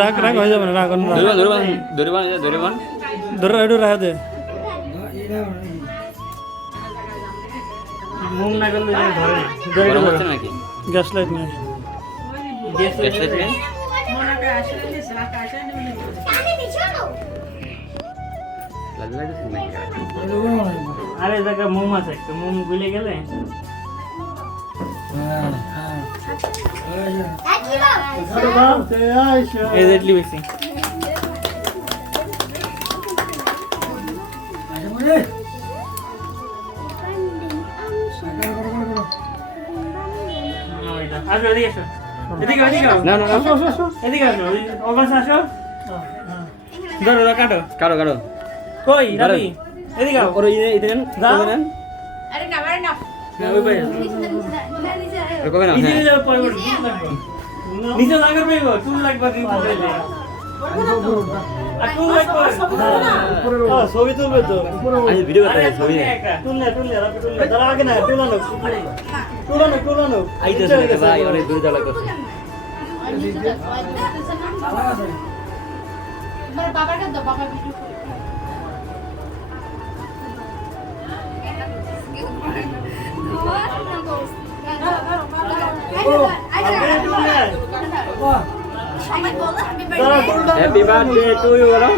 রাগ রাগ হয়ে যাবে না, রাগ না। ধরে একটু রাখা দে। মুখ না করলে ধরে না। গরম হচ্ছে নাকি? গ্যাস লাইট নেই। গ্যাস লাইট নেই? আরে জায়গা মোম আছে, একটু মোম গুলে গেলে এক্স্যাক্টলি বেশি। আসো এদিকে আসো, এদিকে এদিকে না না না, আসো আসো আসো, এদিকে আসো, অবশ্য আসো। ধরো কাটো কারো কারো কই রাবি, এদিকে আও। ওর এই দেন যাও। দেন আরে না আরে না না ওই ভাই কবে না? নিচে হ্যাঁ যাও, পরে পরে নিচে লাগবে পেগো, চুল লাগবে কি বললে আর চুল লাগবে হ্যাঁ, ছবি তুলবে তো। আমি ভিডিও করতে আরে ছবি তুললে তুললে রাবি তুললে, তার আগে না তুলানো তুলানো তুলানো আইতেছে না ভাই, অনেক দূরে যাওয়া লাগতেছে। আমার বাবার কাছে দাও, বাবা ভিডিও করে। হ্যাপি বার্থডে টু ইউ বলো।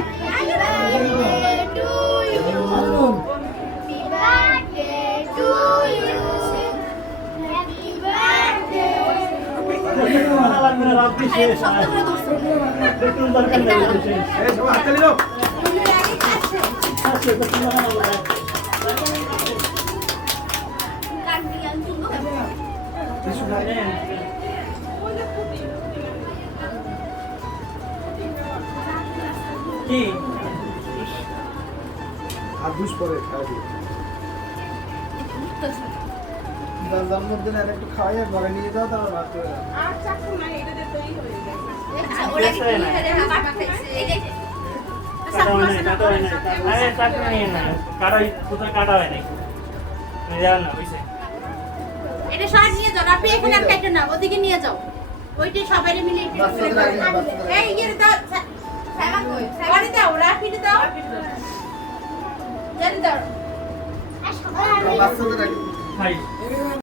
কি আগুস পরে খাবি জন্মদিন আর একটু খাওয়াই ঘরে নিয়ে যাও, তারপর রাত করে আর চাকু না, এটা দিয়ে তৈরি হয়ে গেছে। আচ্ছা ওরা কি করে হাত পাঠাইছে? এই যে কাটা হয় নাই, কাটা হয় নাই। আরে চাকরি নিয়ে না, কাটা কোথায় কাটা হয় নাই, জানো না বুঝছে। এটা শর্ট নিয়ে যাও, আপনি এখানে আর কাটো না, ওদিকে নিয়ে যাও। ওইটা সবাই মিলে একটু করে দাও। এই ইয়ে দাও, সাইমা কই? সাইমা দাও, রাফি দাও। জানি দাও। বাচ্চাদের ভাই